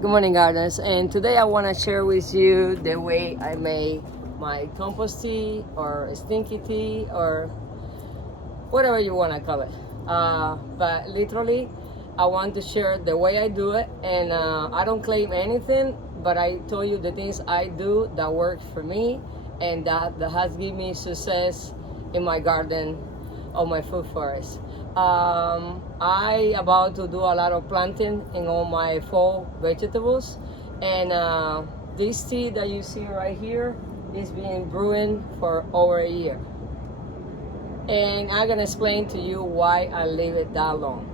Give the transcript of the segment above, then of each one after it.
Good morning, gardeners. And today I want to share with you the way I made my compost tea or stinky tea or whatever you want to call it. But literally, I want to share the way I do it. And I don't claim anything, but I told you the things I do that work for me and that has given me success in my garden or my food forest. I about to do a lot of planting in all my fall vegetables, and this tea that you see right here is being brewing for over a year, and I'm gonna explain to you why I leave it that long.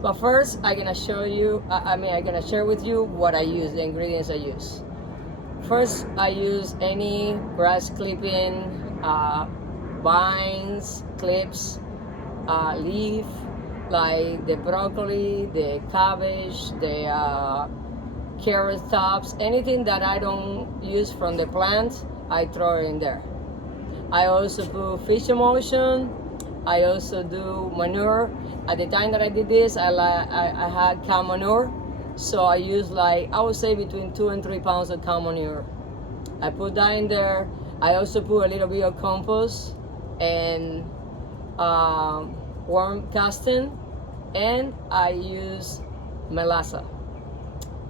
But first I'm gonna show you I'm gonna share with you what I use, the ingredients I use. First, I use any grass clipping, vines, clips, leaf, like the broccoli, the cabbage, the carrot tops, anything that I don't use from the plant, I throw it in there. I also put fish emulsion. I also do manure. At the time that I did this, I had cow manure, so I use, like, I would say between 2 and 3 pounds of cow manure. I put that in there. I also put a little bit of compost and worm casting, and I use melassa.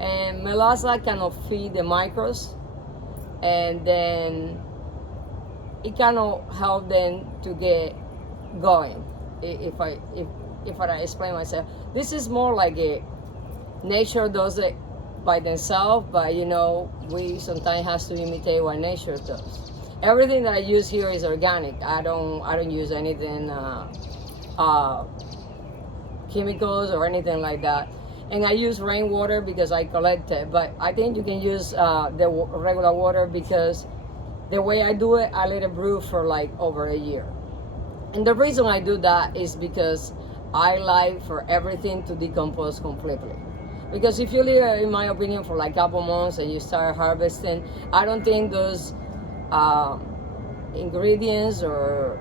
And melassa kind of feed the microbes, and then it kind of help them to get going. If I explain myself, this is more like a nature does it by themselves, but we sometimes have to imitate what nature does. Everything that I use here is organic. I don't use anything chemicals or anything like that. And I use rainwater because I collect it, but I think you can use the regular water, because the way I do it, I let it brew for like over a year. And the reason I do that is because I like for everything to decompose completely. Because if you leave it, in my opinion, for like a couple months and you start harvesting, I don't think those ingredients or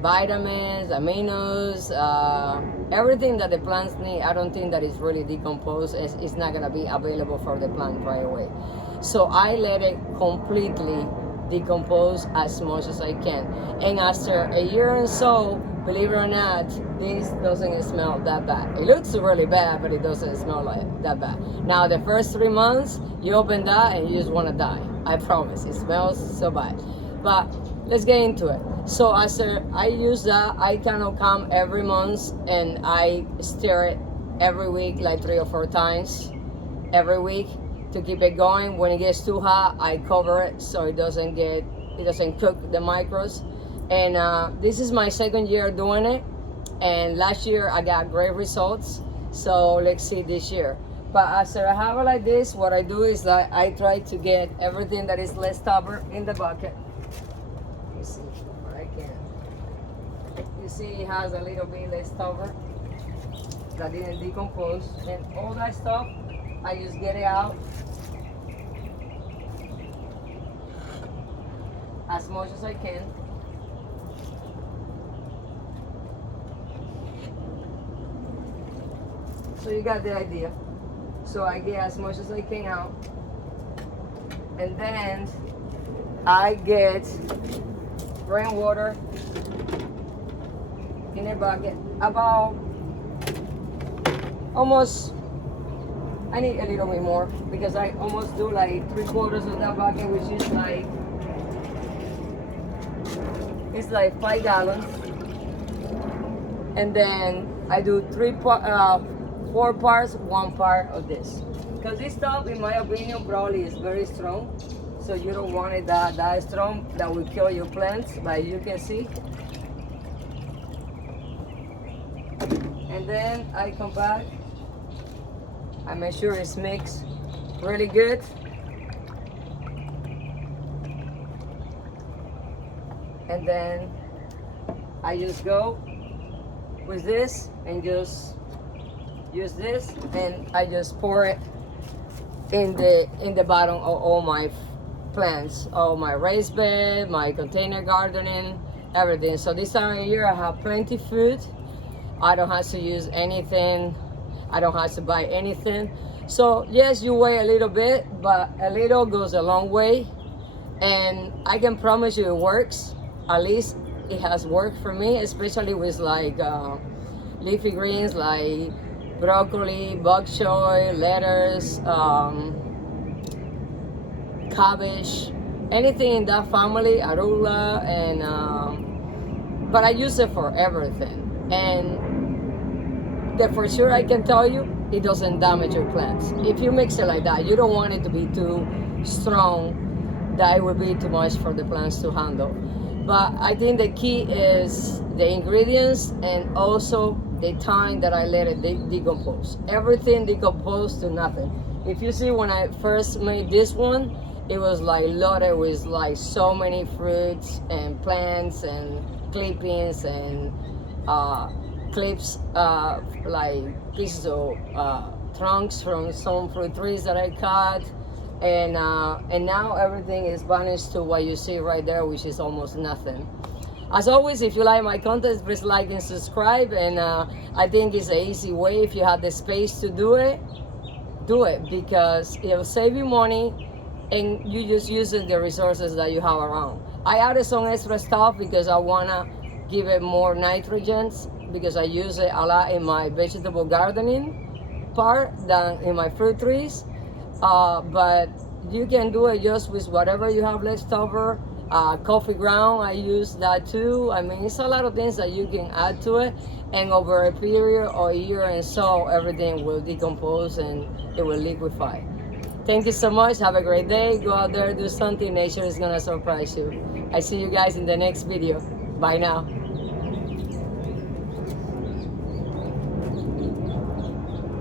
vitamins, aminos, everything that the plants need, I don't think that is really decomposed. It's not gonna be available for the plant right away. So I let it completely decompose as much as I can. And after a year and so, believe it or not, this doesn't smell that bad. It looks really bad, but it doesn't smell like that bad. Now the first 3 months, you open that and you just wanna die. I promise, it smells so bad. But let's get into it. So after I use that, I kind of come every month and I stir it every week, like 3 or 4 times every week to keep it going. When it gets too hot, I cover it so it doesn't cook the microbes. And this is my second year doing it, and last year I got great results. So let's see this year. But after I have it like this, what I do is that I try to get everything that is left over in the bucket. Let me see what I can. You see it has a little bit left over that didn't decompose, and all that stuff, I just get it out as much as I can. So you got the idea. So I get as much as I can out, and then I get rainwater in a bucket, about almost, I need a little bit more because I almost do like 3/4 of that bucket, which is like, it's like 5 gallons. And then I do 4 parts, 1 part of this. Because this stuff, in my opinion, probably is very strong. So you don't want it that strong, that will kill your plants, but you can see. And then I come back, I make sure it's mixed really good. And then I just go with this and just use this, and I just pour it in the bottom of all my plants, all my raised bed, my container gardening, everything. So this time of year I have plenty food. I don't have to use anything. I don't have to buy anything. So yes, you wait a little bit, but a little goes a long way. And I can promise you it works. At least it has worked for me, especially with like leafy greens like broccoli, bok choy, lettuce, cabbage, anything in that family, arugula, and but I use it for everything. And for sure I can tell you, it doesn't damage your plants. If you mix it like that, you don't want it to be too strong, that it would be too much for the plants to handle. But I think the key is the ingredients and also the time that I let it decompose. Everything decomposed to nothing. If you see when I first made this one, it was like loaded with like so many fruits and plants and clippings and clips, like pieces of trunks from some fruit trees that I cut. And now everything is vanished to what you see right there, which is almost nothing. As always, if you like my content, please like and subscribe. And I think it's an easy way, if you have the space to do it, because it'll save you money and you just using the resources that you have around. I added some extra stuff because I wanna give it more nitrogens, because I use it a lot in my vegetable gardening part than in my fruit trees. But you can do it just with whatever you have left over. Coffee ground, I use that too. I mean, it's a lot of things that you can add to it, and over a period or a year and so, everything will decompose and it will liquefy. Thank you so much. Have a great day. Go out there, do something. Nature is gonna surprise you. I see you guys in the next video. Bye now.